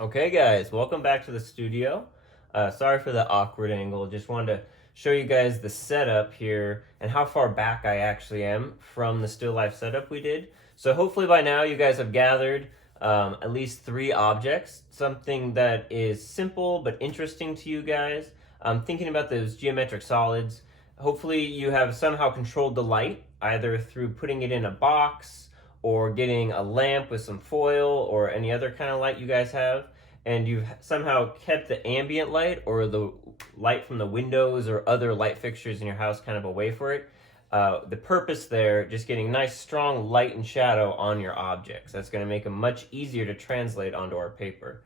Okay guys, welcome back to the studio. Sorry for the awkward angle, just wanted to show you guys the setup here and how far back I actually am from the still life setup we did. So hopefully by now you guys have gathered at least 3 objects, something that is simple but interesting to you guys. Thinking about those geometric solids. Hopefully you have somehow controlled the light, either through putting it in a box or getting a lamp with some foil or any other kind of light you guys have, and you've somehow kept the ambient light or the light from the windows or other light fixtures in your house kind of away for it. The purpose there, just getting nice strong light and shadow on your objects. That's going to make them much easier to translate onto our paper.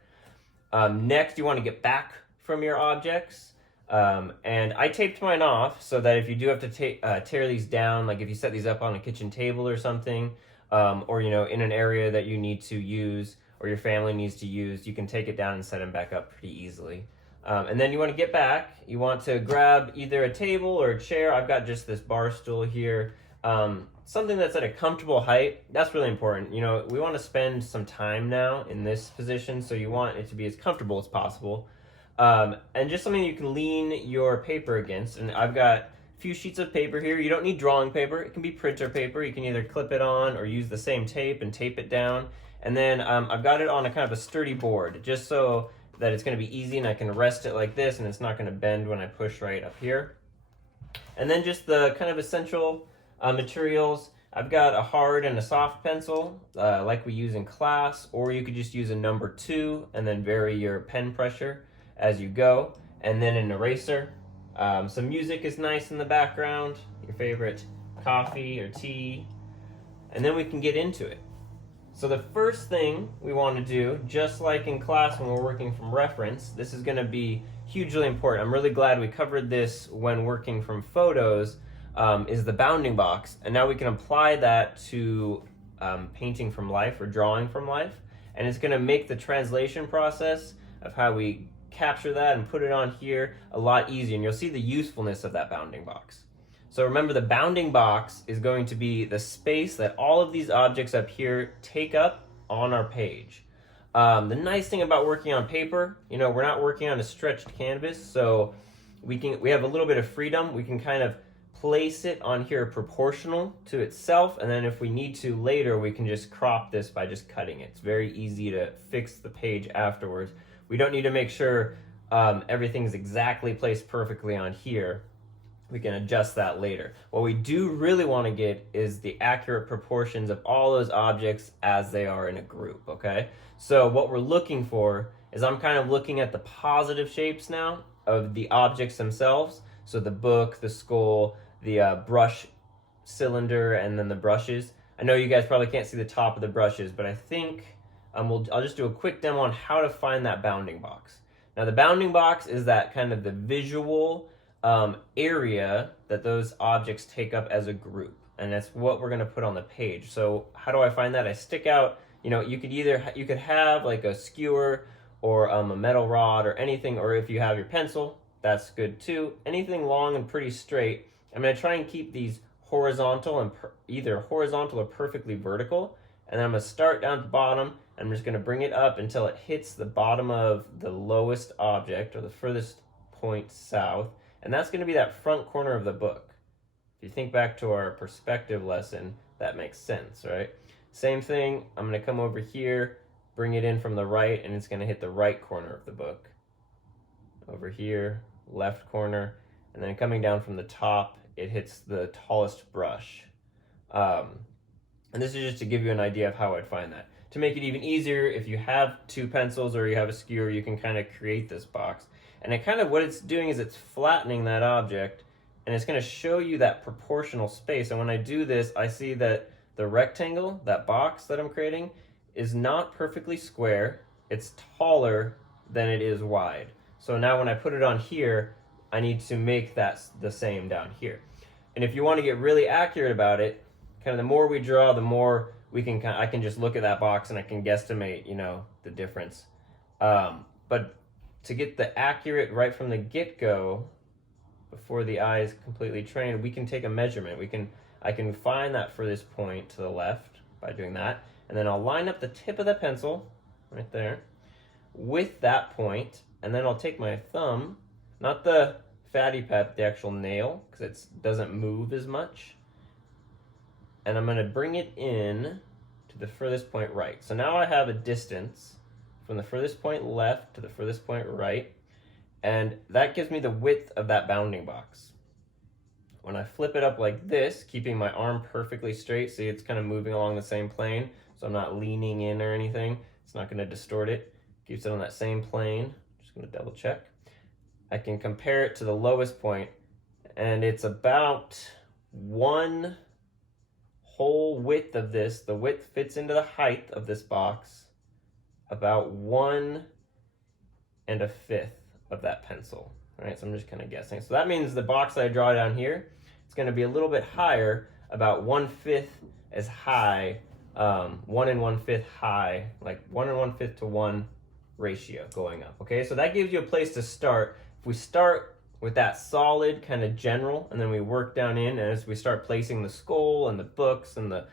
Next, you want to get back from your objects. And I taped mine off so that if you do have to tear these down, like if you set these up on a kitchen table or something, or in an area that you need to use or your family needs to use, you can take it down and set them back up pretty easily. And then you want to get back. You want to grab either a table or a chair. I've got just this bar stool here. Something that's at a comfortable height. That's really important. We want to spend some time now in this position, so you want it to be as comfortable as possible. And just something you can lean your paper against. And I've got few sheets of paper here. You don't need drawing paper. It can be printer paper. You can either clip it on or use the same tape and tape it down. And then I've got it on a kind of a sturdy board, just so that it's going to be easy and I can rest it like this and it's not going to bend when I push right up here. And then just the kind of essential materials. I've got a hard and a soft pencil like we use in class, or you could just use a number 2 and then vary your pen pressure as you go. And then an eraser. Some music is nice in the background, your favorite coffee or tea, and then we can get into it. So the first thing we want to do, just like in class when we're working from reference, this is going to be hugely important. I'm really glad we covered this when working from photos, is the bounding box. And now we can apply that to painting from life or drawing from life. And it's going to make the translation process of how we capture that and put it on here a lot easier, and you'll see the usefulness of that bounding box. So remember, the bounding box is going to be the space that all of these objects up here take up on our page. The nice thing about working on paper, we're not working on a stretched canvas, so we have a little bit of freedom. We can kind of place it on here proportional to itself, and then if we need to later, we can just crop this by just cutting it. It's very easy to fix the page afterwards. We don't need to make sure everything's exactly placed perfectly on here. We can adjust that later. What we do really want to get is the accurate proportions of all those objects as they are in a group, okay? So what we're looking for is, I'm kind of looking at the positive shapes now of the objects themselves. So the book, the skull, the brush cylinder, and then the brushes. I know you guys probably can't see the top of the brushes, but I think I'll just do a quick demo on how to find that bounding box. Now the bounding box is that kind of the visual area that those objects take up as a group, and that's what we're going to put on the page. So how do I find that? I stick out, you could have like a skewer or a metal rod or anything, or if you have your pencil, that's good too. Anything long and pretty straight. I'm going to try and keep these horizontal and either horizontal or perfectly vertical, and then I'm going to start down at the bottom. I'm just going to bring it up until it hits the bottom of the lowest object, or the furthest point south, and that's going to be that front corner of the book. If you think back to our perspective lesson, that makes sense, right? Same thing, I'm going to come over here, bring it in from the right, and it's going to hit the right corner of the book. Over here, left corner, and then coming down from the top, it hits the tallest brush. And this is just to give you an idea of how I'd find that. To make it even easier, if you have 2 pencils or you have a skewer, you can kind of create this box. And what it's doing is it's flattening that object, and it's going to show you that proportional space. And when I do this, I see that the rectangle, that box that I'm creating, is not perfectly square. It's taller than it is wide. So now when I put it on here, I need to make that the same down here. And if you want to get really accurate about it, kind of the more we draw, the more I can just look at that box and I can guesstimate, the difference. But to get the accurate right from the get-go, before the eye is completely trained, we can take a measurement. I can find that furthest point to the left by doing that, and then I'll line up the tip of the pencil right there with that point, and then I'll take my thumb, not the fatty pad, but the actual nail, because it doesn't move as much, and I'm going to bring it in to the furthest point right. So now I have a distance from the furthest point left to the furthest point right, and that gives me the width of that bounding box. When I flip it up like this, keeping my arm perfectly straight, see it's kind of moving along the same plane, so I'm not leaning in or anything. It's not going to distort it. Keeps it on that same plane. Just going to double check. I can compare it to the lowest point, and it's about one whole width of this. The width fits into the height of this box, about 1 1/5 of that pencil. All right, so I'm just kind of guessing. So that means the box that I draw down here, it's going to be a little bit higher, about 1/5 as high, 1 1/5 high, like 1 1/5 to 1 ratio going up. Okay, so that gives you a place to start. If we start with that solid kind of general, and then we work down in, and as we start placing the skull and the books and the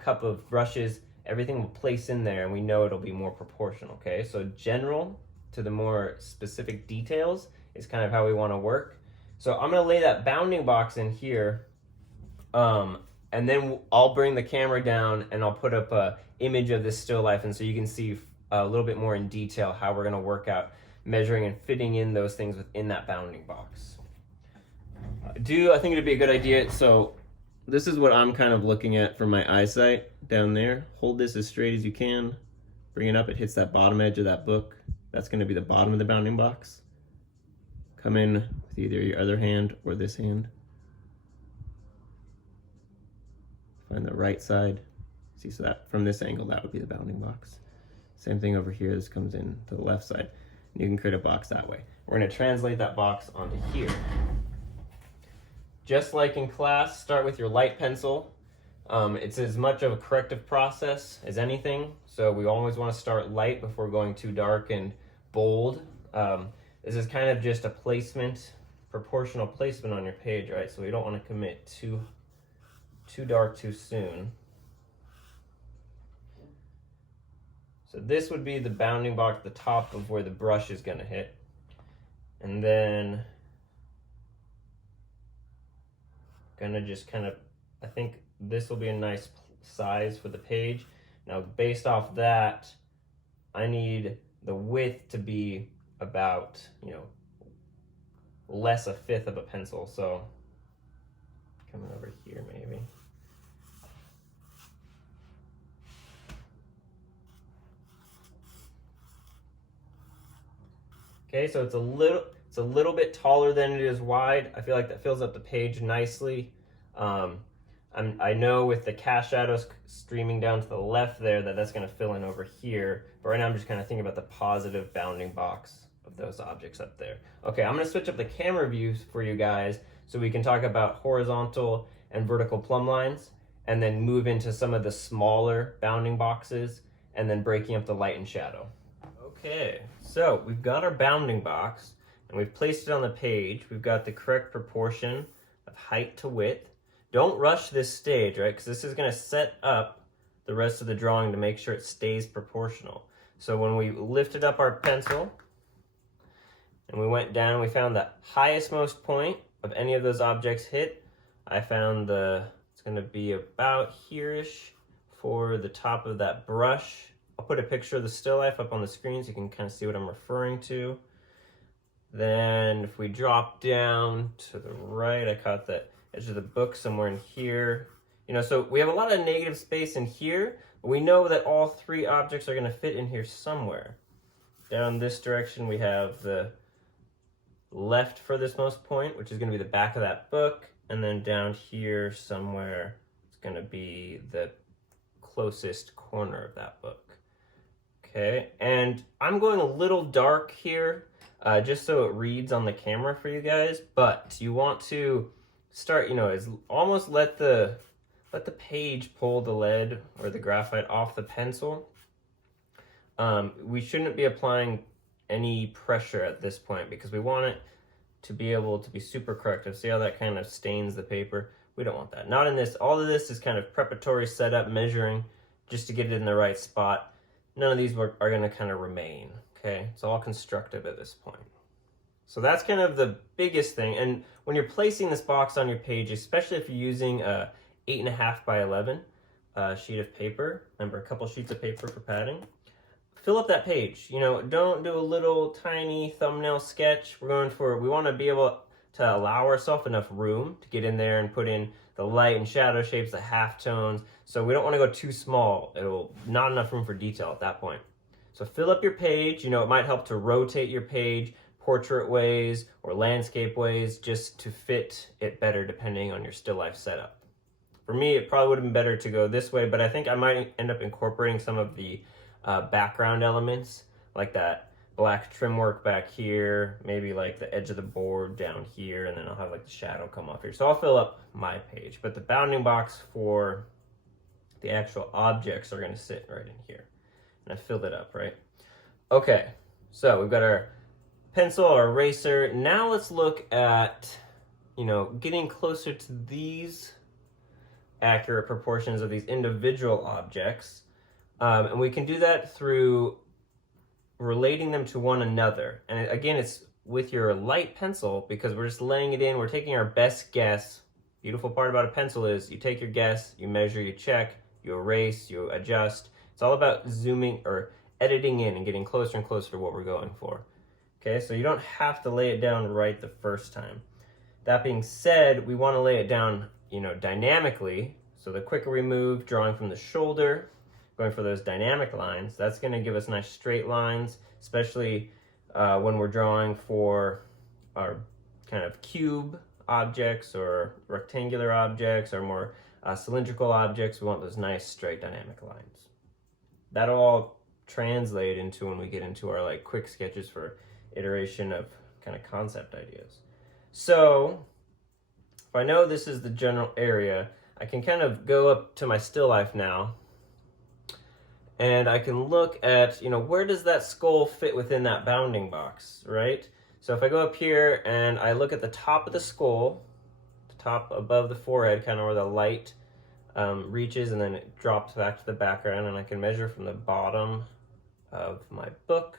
cup of brushes, everything will place in there, and we know it'll be more proportional. Okay, so general to the more specific details is kind of how we want to work. So I'm going to lay that bounding box in here, and then I'll bring the camera down and I'll put up a image of this still life, and so you can see a little bit more in detail how we're going to work out measuring and fitting in those things within that bounding box. I think it'd be a good idea. So this is what I'm kind of looking at from my eyesight down there. Hold this as straight as you can. Bring it up, it hits that bottom edge of that book. That's going to be the bottom of the bounding box. Come in with either your other hand or this hand. Find the right side. See, so that from this angle, that would be the bounding box. Same thing over here, this comes in to the left side. You can create a box that way. We're going to translate that box onto here. Just like in class, start with your light pencil. It's as much of a corrective process as anything, so we always want to start light before going too dark and bold. This is kind of just a placement, proportional placement on your page, right? So we don't want to commit too dark too soon. So this would be the bounding box at the top of where the brush is going to hit. And then going to just kind of, I think this will be a nice size for the page. Now based off that, I need the width to be about, less 1/5 of a pencil. So coming over here maybe. Okay, so it's a little bit taller than it is wide. I feel like that fills up the page nicely. I know with the cast shadows streaming down to the left there that's going to fill in over here. But right now I'm just kind of thinking about the positive bounding box of those objects up there. Okay, I'm going to switch up the camera views for you guys so we can talk about horizontal and vertical plumb lines, and then move into some of the smaller bounding boxes, and then breaking up the light and shadow. Okay, so we've got our bounding box, and we've placed it on the page. We've got the correct proportion of height to width. Don't rush this stage, right? Because this is going to set up the rest of the drawing to make sure it stays proportional. So when we lifted up our pencil and we went down, we found the highest most point of any of those objects hit. I found it's going to be about here-ish for the top of that brush. I'll put a picture of the still life up on the screen so you can kind of see what I'm referring to. Then if we drop down to the right, I caught the edge of the book somewhere in here. So we have a lot of negative space in here, but we know that all three objects are going to fit in here somewhere. Down this direction, we have the left furthest most point, which is going to be the back of that book. And then down here somewhere, it's going to be the closest corner of that book. Okay, and I'm going a little dark here, just so it reads on the camera for you guys, but you want to start, is almost let the page pull the lead or the graphite off the pencil. We shouldn't be applying any pressure at this point because we want it to be able to be super corrective. See how that kind of stains the paper? We don't want that. Not in this. All of this is kind of preparatory setup, measuring, just to get it in the right spot. None of these are going to kind of remain. Okay, it's all constructive at this point. So that's kind of the biggest thing. And when you're placing this box on your page, especially if you're using a 8.5 by 11 sheet of paper, remember a couple sheets of paper for padding, fill up that page. You know, don't do a little tiny thumbnail sketch. We want to be able to allow ourselves enough room to get in there and put in the light and shadow shapes, the halftones. So we don't want to go too small. It'll not enough room for detail at that point. So fill up your page. You know, it might help to rotate your page portrait ways or landscape ways just to fit it better depending on your still life setup. For me, it probably would have been better to go this way, but I think I might end up incorporating some of the background elements, like that black trim work back here, maybe like the edge of the board down here, and then I'll have like the shadow come off here. So I'll fill up my page, but the bounding box for the actual objects are going to sit right in here. And I filled it up, right? Okay, so we've got our pencil or eraser. Now let's look at, you know, getting closer to these accurate proportions of these individual objects. And we can do that through relating them to one another. And again, it's with your light pencil because we're just laying it in. We're taking our best guess. Beautiful part about a pencil is you take your guess, you measure, you check, you erase, you adjust. It's all about zooming or editing in and getting closer and closer to what we're going for. Okay, so you don't have to lay it down right the first time. That being said, we want to lay it down, you know, dynamically. So the quicker we move, drawing from the shoulder, going for those dynamic lines, that's going to give us nice straight lines, especially when we're drawing for our kind of cube objects or rectangular objects or more cylindrical objects. We want those nice straight dynamic lines. That'll all translate into when we get into our like quick sketches for iteration of kind of concept ideas. So if I know this is the general area, I can kind of go up to my still life now and I can look at, you know, where does that skull fit within that bounding box, right? So if I go up here and I look at the top of the skull, the top above the forehead, kind of where the light reaches and then it drops back to the background, and I can measure from the bottom of my book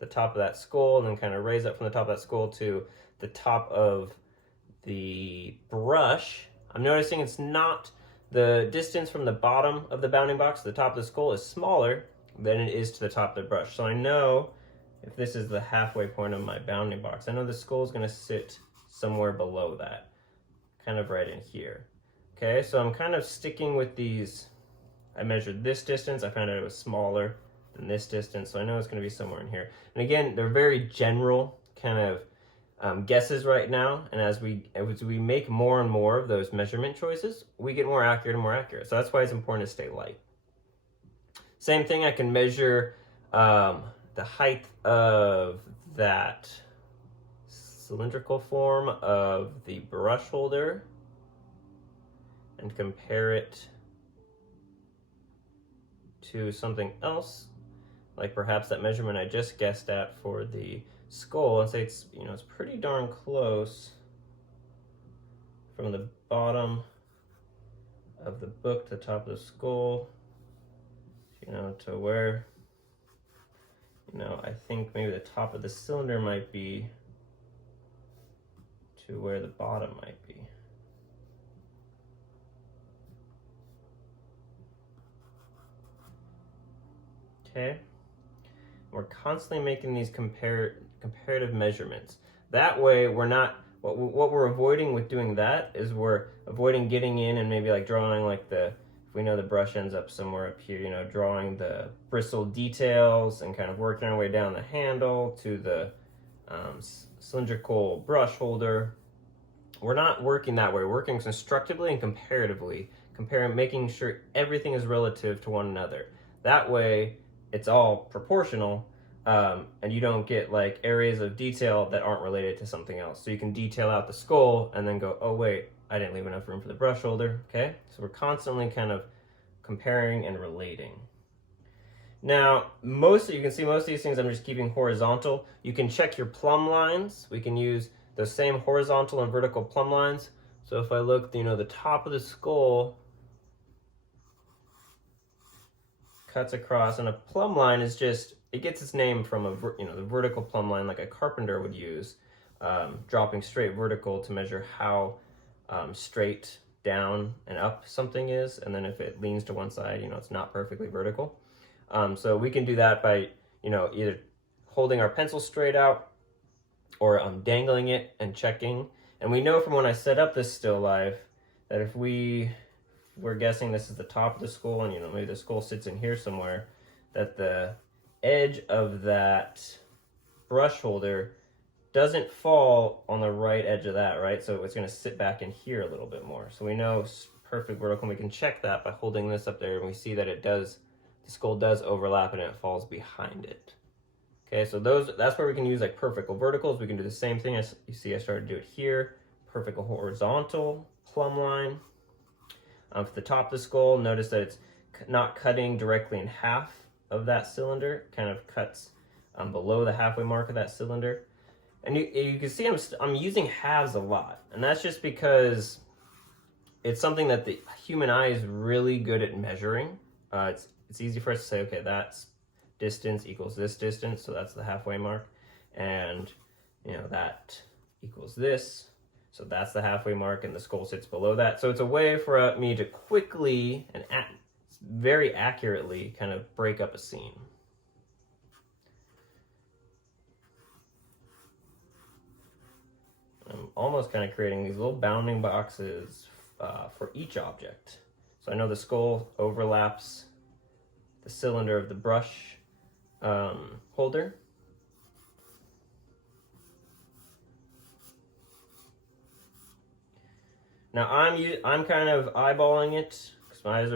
the top of that skull, and then kind of raise up from the top of that skull to the top of the brush. I'm noticing it's not the distance from the bottom of the bounding box to the top of the skull is smaller than it is to the top of the brush. So I know if this is the halfway point of my bounding box, I know the skull is going to sit somewhere below that, kind of right in here. Okay, so I'm kind of sticking with these. I measured this distance, I found out it was smaller than this distance, so I know it's going to be somewhere in here. And again, they're very general kind of guesses right now, and as we make more and more of those measurement choices, we get more accurate and more accurate. So that's why it's important to stay light. Same thing, I can measure the height of that cylindrical form of the brush holder and compare it to something else, like perhaps that measurement I just guessed at for the skull, and say it's, you know, it's pretty darn close from the bottom of the book to the top of the skull, you know, to where, you know, I think maybe the top of the cylinder might be to where the bottom might be. Okay, we're constantly making these comparative measurements. That way, we're not, what we're avoiding with doing that is we're avoiding getting in and maybe like drawing like if we know the brush ends up somewhere up here, you know, drawing the bristle details and kind of working our way down the handle to the cylindrical brush holder. We're not working that way. We're working constructively and comparatively, making sure everything is relative to one another. That way, it's all proportional, and you don't get like areas of detail that aren't related to something else. So you can detail out the skull and then go, oh wait, I didn't leave enough room for the brush holder, okay? So we're constantly kind of comparing and relating. Now, you can see most of these things I'm just keeping horizontal. You can check your plumb lines. We can use those same horizontal and vertical plumb lines. So if I look, you know, the top of the skull, cuts across, and a plumb line is just, it gets its name from the vertical plumb line like a carpenter would use, dropping straight vertical to measure how straight down and up something is, and then if it leans to one side, it's not perfectly vertical. So we can do that by, either holding our pencil straight out or dangling it and checking. And we know from when I set up this still life that if we're guessing this is the top of the skull, and maybe the skull sits in here somewhere, that the edge of that brush holder doesn't fall on the right edge of that, right? So it's going to sit back in here a little bit more. So we know perfect vertical, and we can check that by holding this up there, and we see that the skull does overlap and it falls behind it. Okay, so that's where we can use like perfect verticals. We can do the same thing as you see I started to do it here. Perfect horizontal plumb line. For the top of the skull, notice that it's not cutting directly in half of that cylinder. It kind of cuts below the halfway mark of that cylinder. And you can see I'm using halves a lot. And that's just because it's something that the human eye is really good at measuring. It's easy for us to say, okay, that's distance equals this distance, so that's the halfway mark. And, that equals this. So that's the halfway mark, and the skull sits below that. So it's a way for me to quickly and very accurately kind of break up a scene. I'm almost kind of creating these little bounding boxes for each object. So I know the skull overlaps the cylinder of the brush holder. Now I'm kind of eyeballing it because my eyes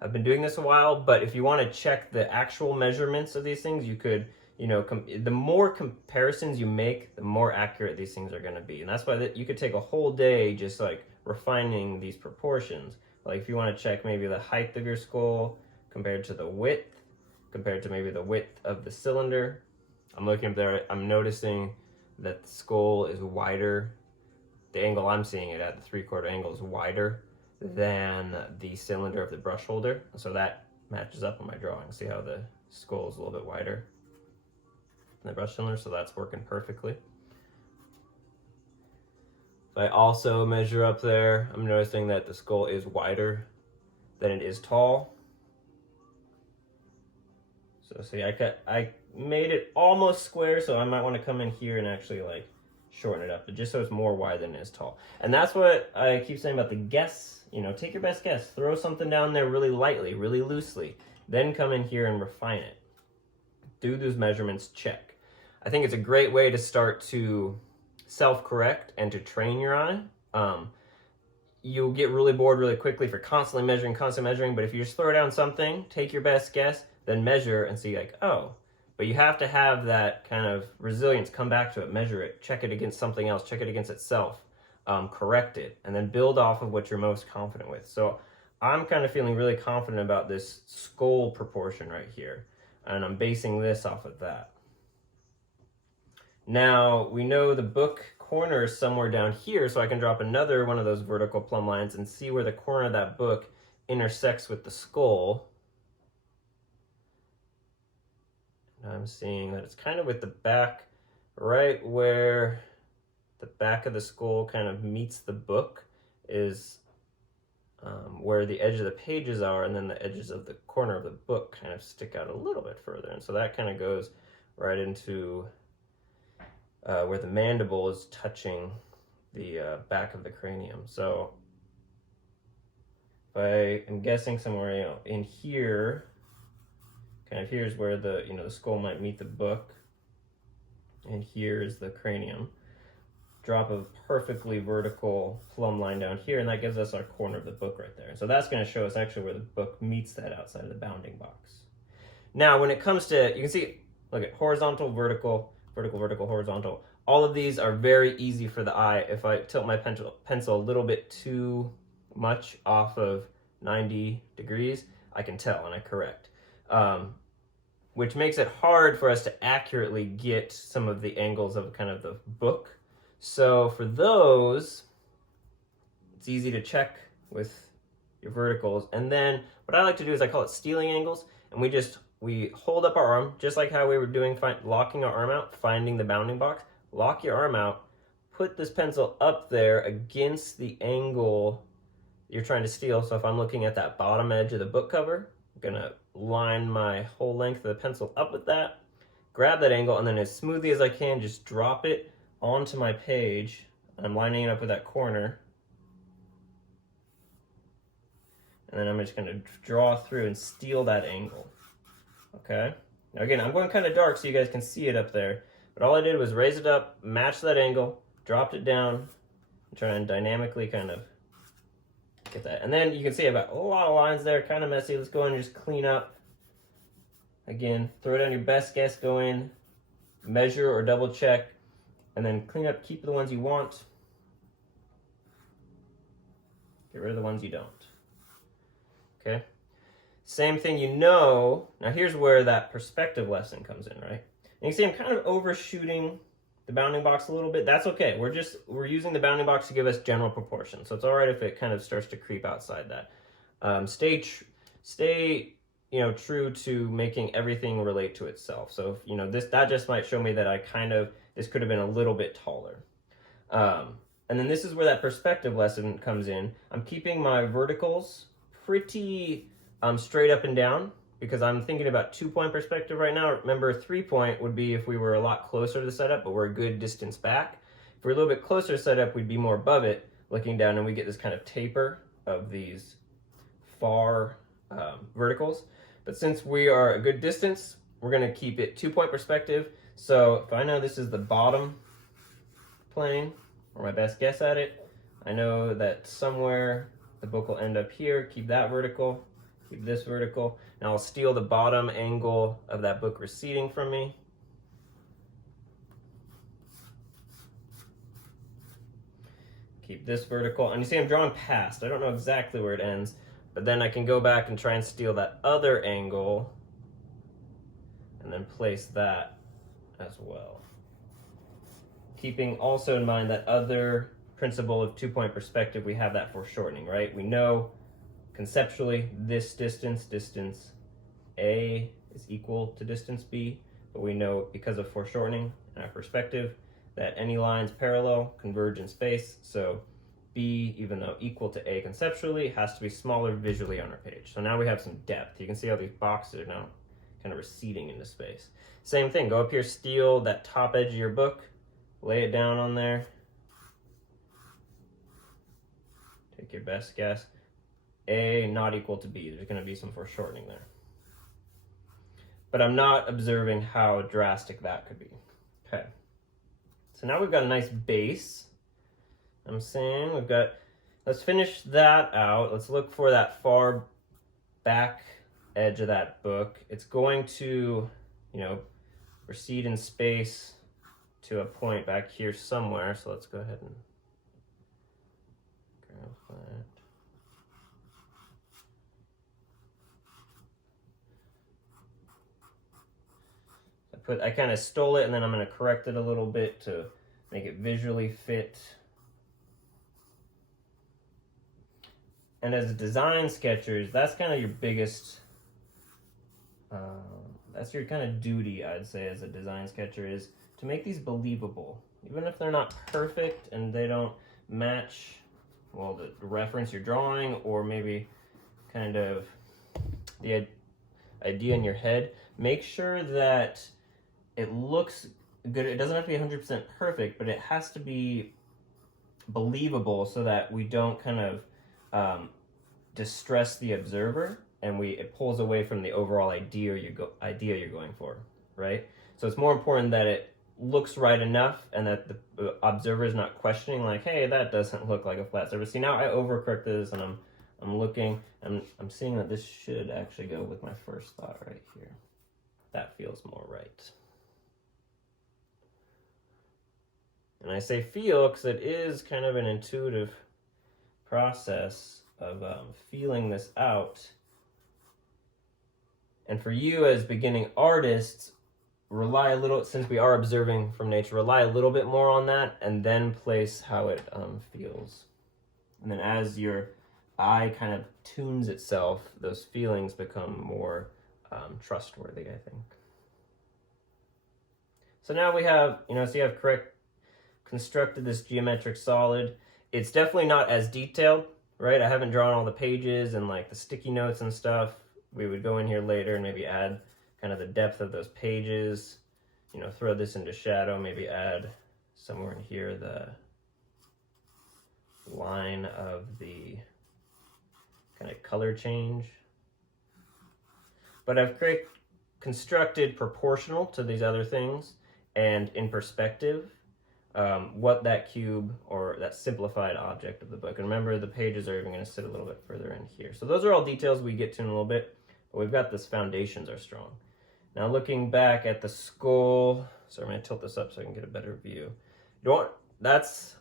I've been doing this a while, but if you want to check the actual measurements of these things, you could, the more comparisons you make, the more accurate these things are going to be. And that's why you could take a whole day just like refining these proportions. Like if you want to check maybe the height of your skull compared to the width, compared to maybe the width of the cylinder. I'm looking up there, I'm noticing that the skull is wider. The angle I'm seeing it at, the 3/4 angle, is wider than the cylinder of the brush holder. So that matches up on my drawing. See how the skull is a little bit wider than the brush cylinder, so that's working perfectly. If I also measure up there, I'm noticing that the skull is wider than it is tall. So see, I made it almost square, so I might want to come in here and actually like shorten it up, but just so it's more wide than it is tall. And that's what I keep saying about the guess. Take your best guess. Throw something down there really lightly, really loosely. Then come in here and refine it. Do those measurements, check. I think it's a great way to start to self-correct and to train your eye. You'll get really bored really quickly if you're constantly measuring, but if you just throw down something, take your best guess, then measure and see like, oh, but you have to have that kind of resilience, come back to it, measure it, check it against something else, check it against itself, correct it, and then build off of what you're most confident with. So I'm kind of feeling really confident about this skull proportion right here, and I'm basing this off of that. Now, we know the book corner is somewhere down here, so I can drop another one of those vertical plumb lines and see where the corner of that book intersects with the skull. I'm seeing that it's kind of with the back, right where the back of the skull kind of meets the book is where the edge of the pages are, and then the edges of the corner of the book kind of stick out a little bit further. And so that kind of goes right into where the mandible is touching the back of the cranium. So if I am guessing somewhere, in here, kind of here's where the skull might meet the book, and here's the cranium. Drop a perfectly vertical plumb line down here, and that gives us our corner of the book right there. So that's going to show us actually where the book meets that outside of the bounding box. Now, when it comes to, you can see, look at horizontal, vertical, vertical, vertical, horizontal. All of these are very easy for the eye. If I tilt my pencil a little bit too much off of 90 degrees, I can tell and I correct. Which makes it hard for us to accurately get some of the angles of kind of the book. So for those, it's easy to check with your verticals. And then what I like to do is I call it stealing angles. and we hold up our arm, just like how we were doing, locking our arm out, finding the bounding box. Lock your arm out, put this pencil up there against the angle you're trying to steal. So if I'm looking at that bottom edge of the book cover, I'm gonna line my whole length of the pencil up with that, grab that angle, and then as smoothly as I can, just drop it onto my page. I'm lining it up with that corner. And then I'm just gonna draw through and steal that angle, okay? Now again, I'm going kind of dark so you guys can see it up there, but all I did was raise it up, match that angle, dropped it down, and try and dynamically kind of get that. And then you can see I've got a lot of lines there, kind of messy. Let's go in and just clean up. Again, throw down your best guess, go in, measure or double check, and then clean up, keep the ones you want. Get rid of the ones you don't. Okay? Same thing, now here's where that perspective lesson comes in, right? And you can see I'm kind of overshooting the bounding box a little bit. That's okay. We're using the bounding box to give us general proportion. So it's all right if it kind of starts to creep outside that. Stay true to making everything relate to itself. So that just might show me that this could have been a little bit taller. And then this is where that perspective lesson comes in. I'm keeping my verticals pretty straight up and down because I'm thinking about 2-point perspective right now. Remember, 3-point would be if we were a lot closer to the setup, but we're a good distance back. If we're a little bit closer to setup, we'd be more above it, looking down, and we get this kind of taper of these far verticals. But since we are a good distance, we're going to keep it 2-point perspective. So if I know this is the bottom plane, or my best guess at it, I know that somewhere the book will end up here. Keep that vertical, keep this vertical. Now I'll steal the bottom angle of that book receding from me. Keep this vertical. And you see I'm drawing past. I don't know exactly where it ends, but then I can go back and try and steal that other angle and then place that as well. Keeping also in mind that other principle of 2-point perspective, we have that foreshortening, right? We know conceptually this distance A is equal to distance B, but we know because of foreshortening in our perspective that any lines parallel converge in space, so B, even though equal to A conceptually, has to be smaller visually on our page. So now we have some depth. You can see how these boxes are now kind of receding into space. Same thing, go up here, steal that top edge of your book, lay it down on there. Take your best guess. A not equal to B. There's going to be some foreshortening there. But I'm not observing how drastic that could be. Okay. So now we've got a nice base. I'm saying let's finish that out. Let's look for that far back edge of that book. It's going to, recede in space to a point back here somewhere. So let's go ahead and grab that. I kind of stole it, and then I'm going to correct it a little bit to make it visually fit. And as design sketchers, that's kind of your biggest, that's your kind of duty, I'd say, as a design sketcher, is to make these believable. Even if they're not perfect and they don't match, well, the reference you're drawing, or maybe kind of the idea in your head, make sure that it looks good. It doesn't have to be 100% perfect, but it has to be believable so that we don't kind of distress the observer, and it pulls away from the overall idea you're going for, right? So it's more important that it looks right enough and that the observer is not questioning, like, hey, that doesn't look like a flat surface. See, now I overcorrected this, and I'm looking, and I'm seeing that this should actually go with my first thought right here. That feels more right. And I say feel because it is kind of an intuitive process of feeling this out. And for you as beginning artists, rely a little, since we are observing from nature, rely a little bit more on that, and then place how it feels. And then as your eye kind of tunes itself, those feelings become more trustworthy, I think. So now we have, so you have constructed this geometric solid. It's definitely not as detailed, right? I haven't drawn all the pages and like the sticky notes and stuff. We would go in here later and maybe add kind of the depth of those pages, throw this into shadow, maybe add somewhere in here the line of the kind of color change. But I've constructed proportional to these other things and in perspective what that cube or that simplified object of the book. And remember, the pages are even going to sit a little bit further in here. So those are all details we get to in a little bit, but we've got this foundations are strong. Now looking back at the skull, so I'm going to tilt this up so I can get a better view.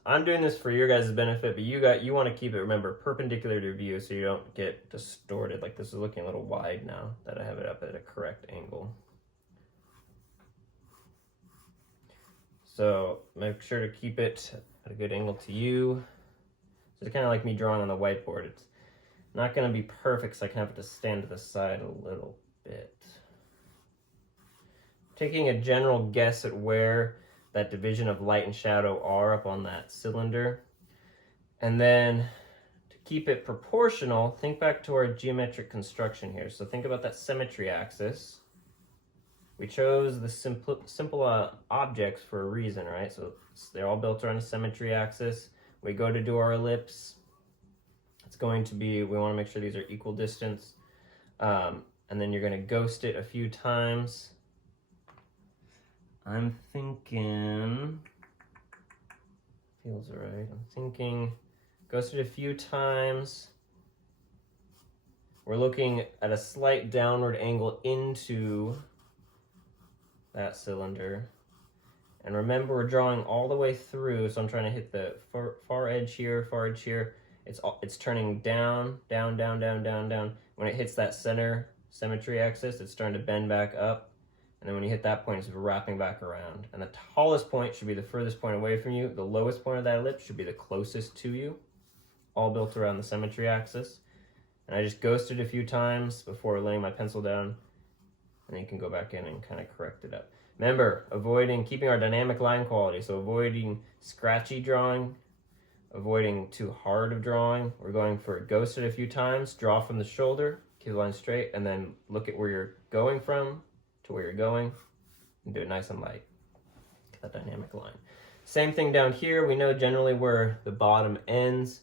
I'm doing this for your guys' benefit, but you want to keep it, remember, perpendicular to view so you don't get distorted. Like this is looking a little wide now that I have it up at a correct angle. So make sure to keep it at a good angle to you. So it's kind of like me drawing on the whiteboard. It's not going to be perfect, so I can have it to stand to the side a little bit. Taking a general guess at where that division of light and shadow are up on that cylinder. And then to keep it proportional, think back to our geometric construction here. So think about that symmetry axis. We chose the simple objects for a reason, right? So they're all built around a symmetry axis. We go to do our ellipse. It's going to be, we want to make sure these are equal distance. And then you're going to ghost it a few times. I'm thinking, feels right. I'm thinking, ghost it a few times. We're looking at a slight downward angle into that cylinder. And remember, we're drawing all the way through, so I'm trying to hit the far edge here, far edge here. It's turning down, down, down, down, down, down. When it hits that center symmetry axis, it's starting to bend back up. And then when you hit that point, it's wrapping back around. And the tallest point should be the furthest point away from you. The lowest point of that ellipse should be the closest to you, all built around the symmetry axis. And I just ghosted a few times before laying my pencil down. And then you can go back in and kind of correct it up. Remember, keeping our dynamic line quality. So avoiding scratchy drawing, avoiding too hard of drawing. We're going for ghosted a few times, draw from the shoulder, keep the line straight, and then look at where you're going from to where you're going, and do it nice and light. That dynamic line. Same thing down here. We know generally where the bottom ends.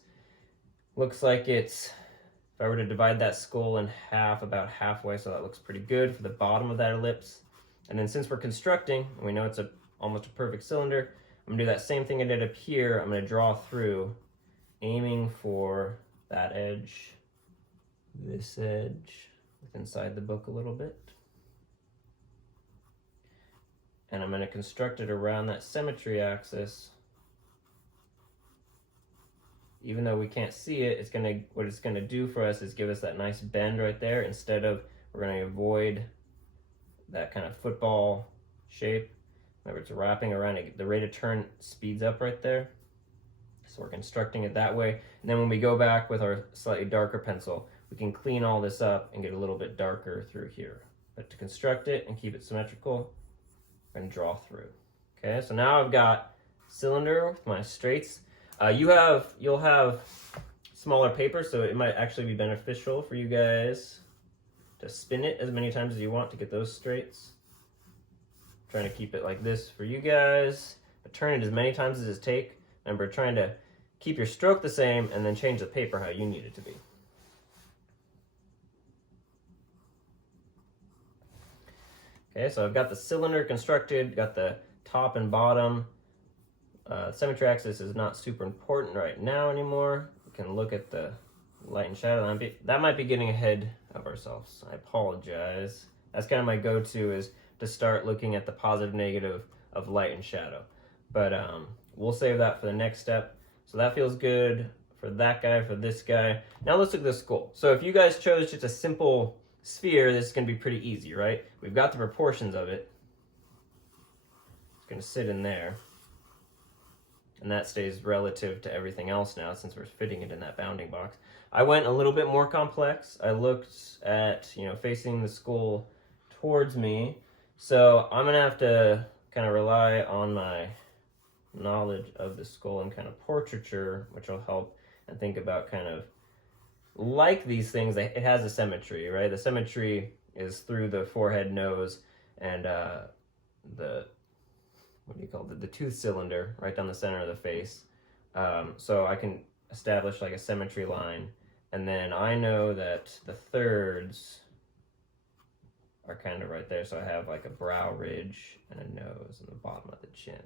Looks like it's, if I were to divide that skull in half, about halfway, so that looks pretty good for the bottom of that ellipse. And then since we're constructing, and we know it's almost a perfect cylinder, I'm gonna do that same thing I did up here. I'm gonna draw through, aiming for that edge, this edge, inside the book a little bit. And I'm going to construct it around that symmetry axis. Even though we can't see it, what it's going to do for us is give us that nice bend right there. Instead of, we're going to avoid that kind of football shape. Remember, it's wrapping around it. The rate of turn speeds up right there. So we're constructing it that way. And then when we go back with our slightly darker pencil, we can clean all this up and get a little bit darker through here. But to construct it and keep it symmetrical, and draw through. Okay, so now I've got cylinder with my straights. You'll have smaller paper, so it might actually be beneficial for you guys to spin it as many times as you want to get those straights. I'm trying to keep it like this for you guys, but turn it as many times as it takes. Remember, trying to keep your stroke the same and then change the paper how you need it to be. Okay, so I've got the cylinder constructed, got the top and bottom. Symmetry axis is not super important right now anymore. We can look at the light and shadow. That might be getting ahead of ourselves. I apologize. That's kind of my go-to, is to start looking at the positive, negative of light and shadow. But we'll save that for the next step. So that feels good for that guy, for this guy. Now let's look at the skull. So if you guys chose just a simple sphere, this is going to be pretty easy, right? We've got the proportions of it. It's going to sit in there. And that stays relative to everything else now, since we're fitting it in that bounding box. I went a little bit more complex. I looked at, facing the skull towards me. So I'm going to have to kind of rely on my knowledge of the skull and kind of portraiture, which will help, and think about kind of like these things. It has a symmetry, right? The symmetry is through the forehead, nose, and the the tooth cylinder right down the center of the face. So I can establish like a symmetry line, and then I know that the thirds are kind of right there. So I have like a brow ridge and a nose in the bottom of the chin.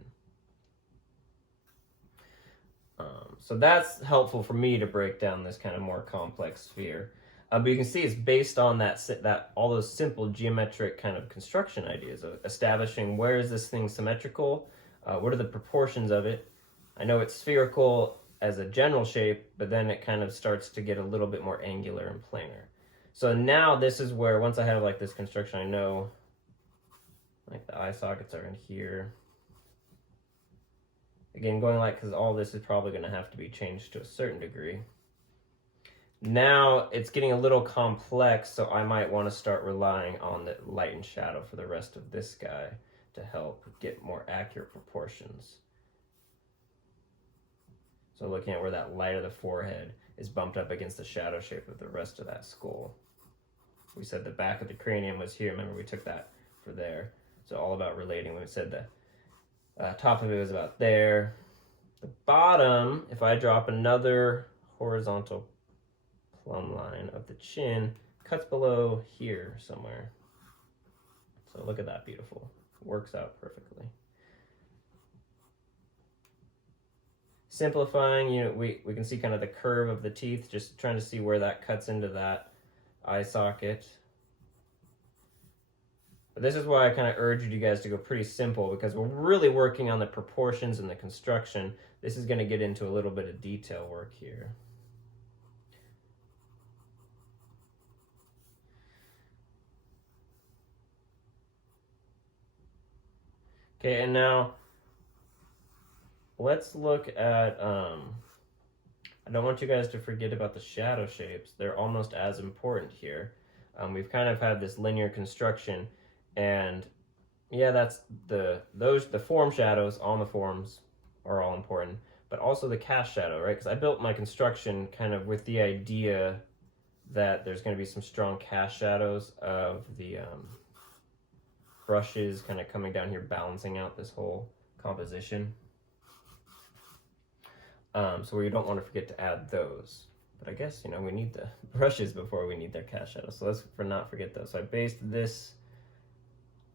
So that's helpful for me to break down this kind of more complex sphere. But you can see it's based on that all those simple geometric kind of construction ideas of establishing where is this thing symmetrical, what are the proportions of it. I know it's spherical as a general shape, but then it kind of starts to get a little bit more angular and planar. So now this is where, once I have like this construction, I know like the eye sockets are in here. Again, going like, because all this is probably going to have to be changed to a certain degree. Now it's getting a little complex, so I might want to start relying on the light and shadow for the rest of this guy to help get more accurate proportions. So looking at where that light of the forehead is bumped up against the shadow shape of the rest of that skull. We said the back of the cranium was here. Remember, we took that for there. So all about relating. We said the top of it was about there. The bottom, if I drop another horizontal plumb line of the chin, cuts below here somewhere. So look at that, beautiful. Works out perfectly. Simplifying, we can see kind of the curve of the teeth, just trying to see where that cuts into that eye socket. But this is why I kind of urged you guys to go pretty simple, because we're really working on the proportions and the construction. This is going to get into a little bit of detail work here. Okay, and now let's look at, I don't want you guys to forget about the shadow shapes. They're almost as important here. We've kind of had this linear construction, and yeah, that's the form shadows on the forms are all important, but also the cast shadow, right? Because I built my construction kind of with the idea that there's going to be some strong cast shadows of the brushes kind of coming down here, balancing out this whole composition. So you don't want to forget to add those. But I guess, we need the brushes before we need their cast shadows. So let's not forget those. So I based this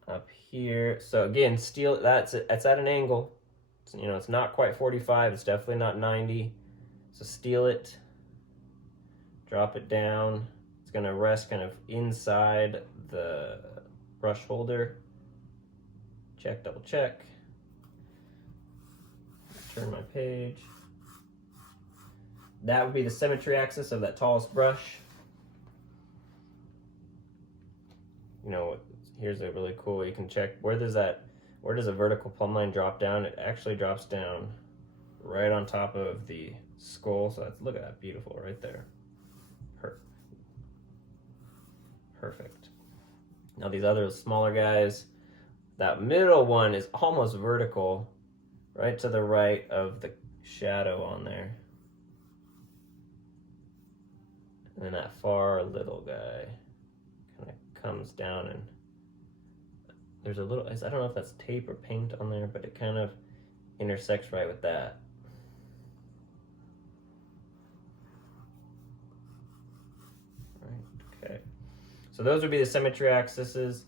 up here. So again, steel, that's at an angle. So, it's not quite 45. It's definitely not 90. So steel it. Drop it down. It's going to rest kind of inside the brush holder. Check, double check. Turn my page. That would be the symmetry axis of that tallest brush. Here's a really cool, you can check where does a vertical plumb line drop down? It actually drops down right on top of the skull. So look at that, beautiful right there. Perfect. Now these other smaller guys, that middle one is almost vertical, right to the right of the shadow on there. And then that far little guy kind of comes down, and there's a little, I don't know if that's tape or paint on there, but it kind of intersects right with that. Right, okay. So those would be the symmetry axes,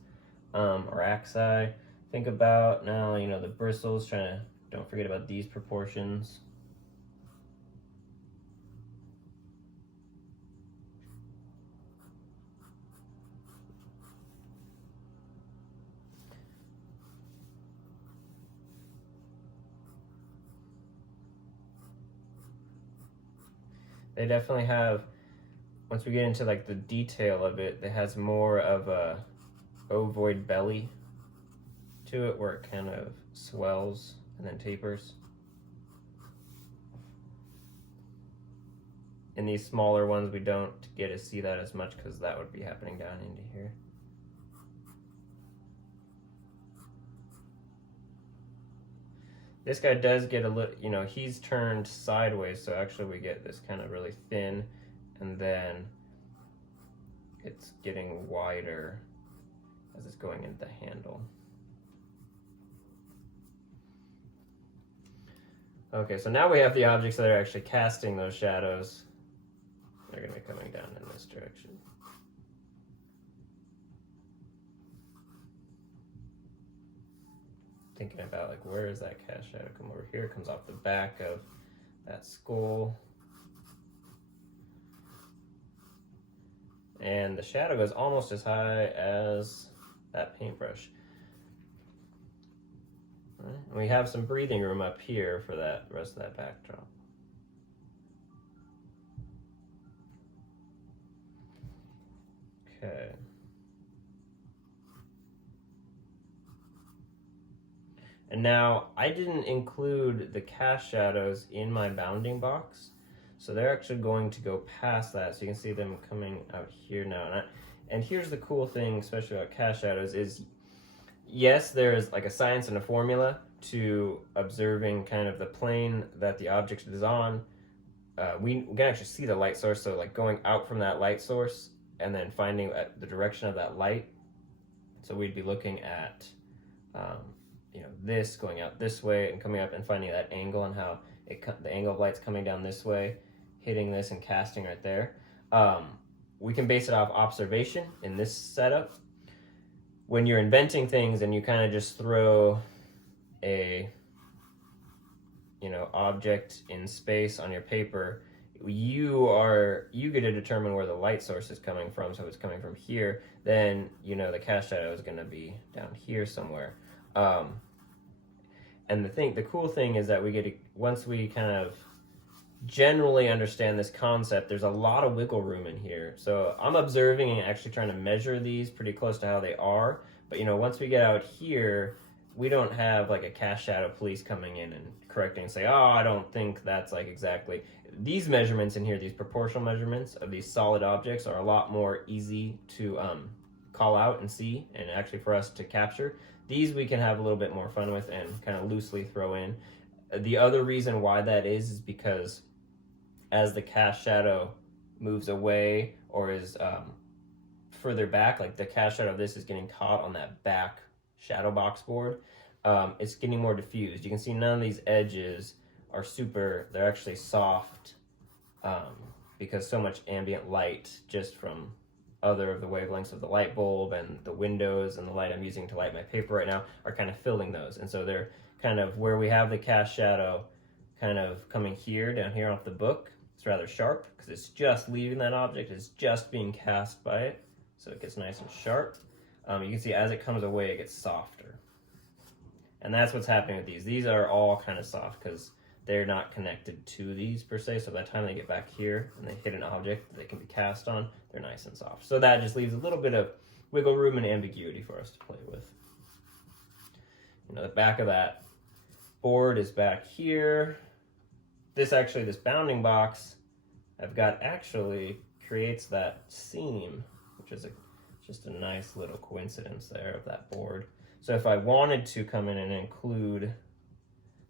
or axi. Think about now, the bristles, don't forget about these proportions. They definitely have, once we get into like the detail of it, it has more of a ovoid belly to it, where it kind of swells and then tapers. In these smaller ones, we don't get to see that as much because that would be happening down into here. This guy does get a little, you know, he's turned sideways, so actually we get this kind of really thin, and then it's getting wider as it's going into the handle. Okay, so now we have the objects that are actually casting those shadows. They're going to be coming down in this direction. Thinking about, like, where is that cast shadow come over here? It comes off the back of that skull. And the shadow is almost as high as that paintbrush. Right. And we have some breathing room up here for that rest of that backdrop. Okay. And now I didn't include the cast shadows in my bounding box, so they're actually going to go past that. So you can see them coming out here now. And here's the cool thing, especially about cast shadows, is yes, there's like a science and a formula to observing kind of the plane that the object is on. We can actually see the light source, so like going out from that light source and then finding the direction of that light. So we'd be looking at you know, this going out this way and coming up and finding that angle and how the angle of light's coming down this way, hitting this and casting right there. We can base it off observation in this setup. When you're inventing things and you kind of just throw a, you know, object in space on your paper, you get to determine where the light source is coming from. So if it's coming from here, then you know the cast shadow is going to be down here somewhere. And the cool thing is that we get to, once we kind of generally understand this concept, there's a lot of wiggle room in here. So I'm observing and actually trying to measure these pretty close to how they are. But you know, once we get out here, we don't have like a cast shadow police coming in and correcting and say, oh, I don't think that's like exactly. These measurements in here, these proportional measurements of these solid objects are a lot more easy to call out and see, and actually for us to capture. These we can have a little bit more fun with and kind of loosely throw in. The other reason why that is because as the cast shadow moves away or is further back, like the cast shadow of this is getting caught on that back shadow box board, it's getting more diffused. You can see none of these edges are they're actually soft because so much ambient light just from other of the wavelengths of the light bulb and the windows and the light I'm using to light my paper right now are kind of filling those. And so they're kind of where we have the cast shadow kind of coming here, down here off the book. It's rather sharp because it's just leaving that object. It's just being cast by it. So it gets nice and sharp. You can see as it comes away, it gets softer. And that's what's happening with these. These are all kind of soft because they're not connected to these per se. So by the time they get back here and they hit an object that they can be cast on, they're nice and soft. So that just leaves a little bit of wiggle room and ambiguity for us to play with. You know, the back of that board is back here. This bounding box I've got actually creates that seam, which is just a nice little coincidence there of that board. So if I wanted to come in and include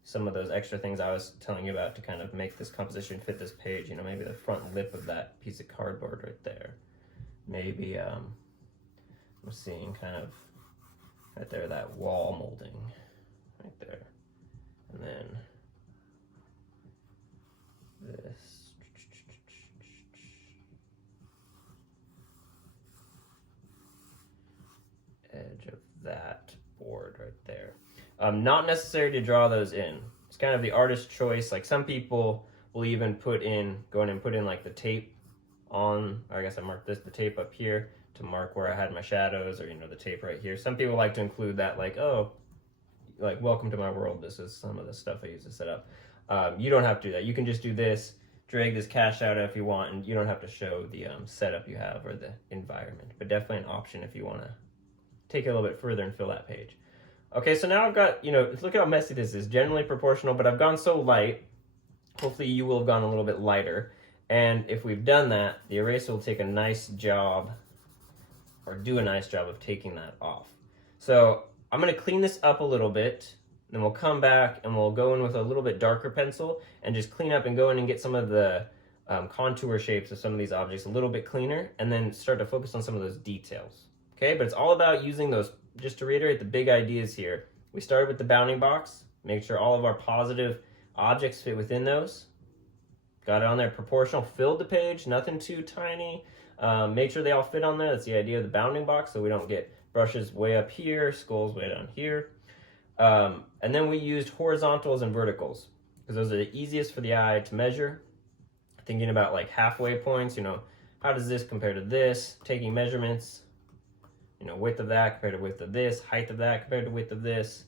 some of those extra things I was telling you about to kind of make this composition fit this page, you know, maybe the front lip of that piece of cardboard right there. Maybe I'm seeing kind of right there that wall molding right there. And then this. Edge of that board right there. Not necessary to draw those in. It's kind of the artist's choice. Like some people will even go in and put in like the tape on, or I guess I marked the tape up here to mark where I had my shadows, or you know, the tape right here. Some people like to include that, like, oh, like welcome to my world. This is some of the stuff I use to set up. You don't have to do that. You can just do this, drag this cast shadow if you want, and you don't have to show the setup you have or the environment. But definitely an option if you want to take it a little bit further and fill that page. Okay, so now I've got, you know, look how messy this is. Generally proportional, but I've gone so light. Hopefully you will have gone a little bit lighter. And if we've done that, the eraser will take a nice job, or do a nice job of taking that off. So I'm going to clean this up a little bit, then we'll come back and we'll go in with a little bit darker pencil and just clean up and go in and get some of the contour shapes of some of these objects a little bit cleaner, and then start to focus on some of those details. Okay, but it's all about using those, just to reiterate the big ideas here. We started with the bounding box, make sure all of our positive objects fit within those. Got it on there, proportional, filled the page, nothing too tiny. Make sure they all fit on there. That's the idea of the bounding box, so we don't get brushes way up here, skulls way down here. And then we used horizontals and verticals, because those are the easiest for the eye to measure. Thinking about like halfway points, how does this compare to this? Taking measurements, width of that compared to width of this, height of that compared to width of this,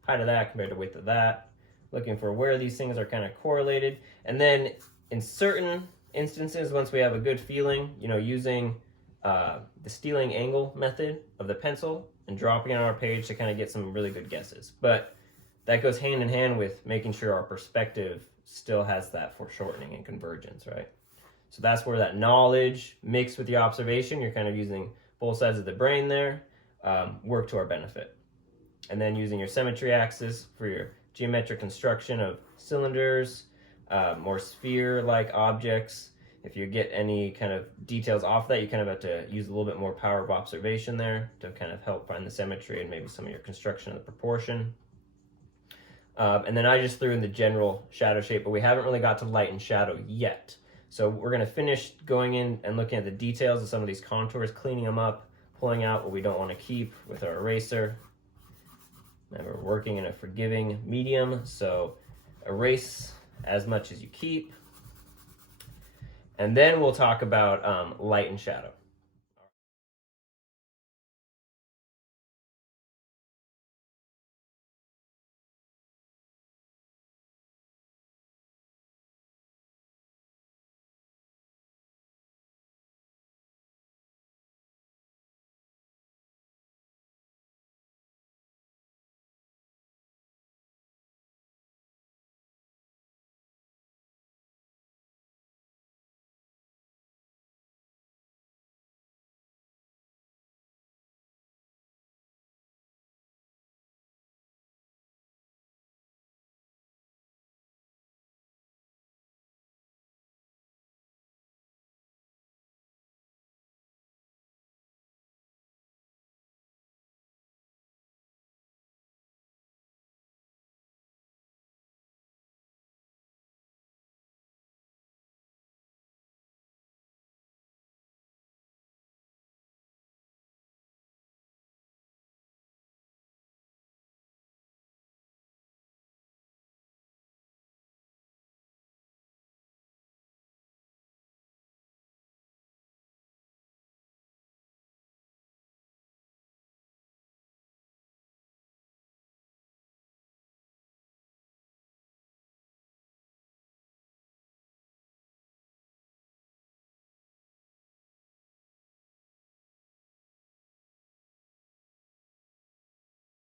height of that compared to width of that. Looking for where these things are kind of correlated. And then in certain instances, once we have a good feeling, using the stealing angle method of the pencil and dropping it on our page to kind of get some really good guesses. But that goes hand in hand with making sure our perspective still has that foreshortening and convergence, right? So that's where that knowledge mixed with the observation, you're kind of using both sides of the brain there, work to our benefit. And then using your symmetry axis for your geometric construction of cylinders, more sphere-like objects. If you get any kind of details off that, you kind of have to use a little bit more power of observation there to kind of help find the symmetry and maybe some of your construction of the proportion. And then I just threw in the general shadow shape, but we haven't really got to light and shadow yet. So we're going to finish going in and looking at the details of some of these contours, cleaning them up, pulling out what we don't want to keep with our eraser. Remember, we're working in a forgiving medium, so erase as much as you keep. And then we'll talk about light and shadow.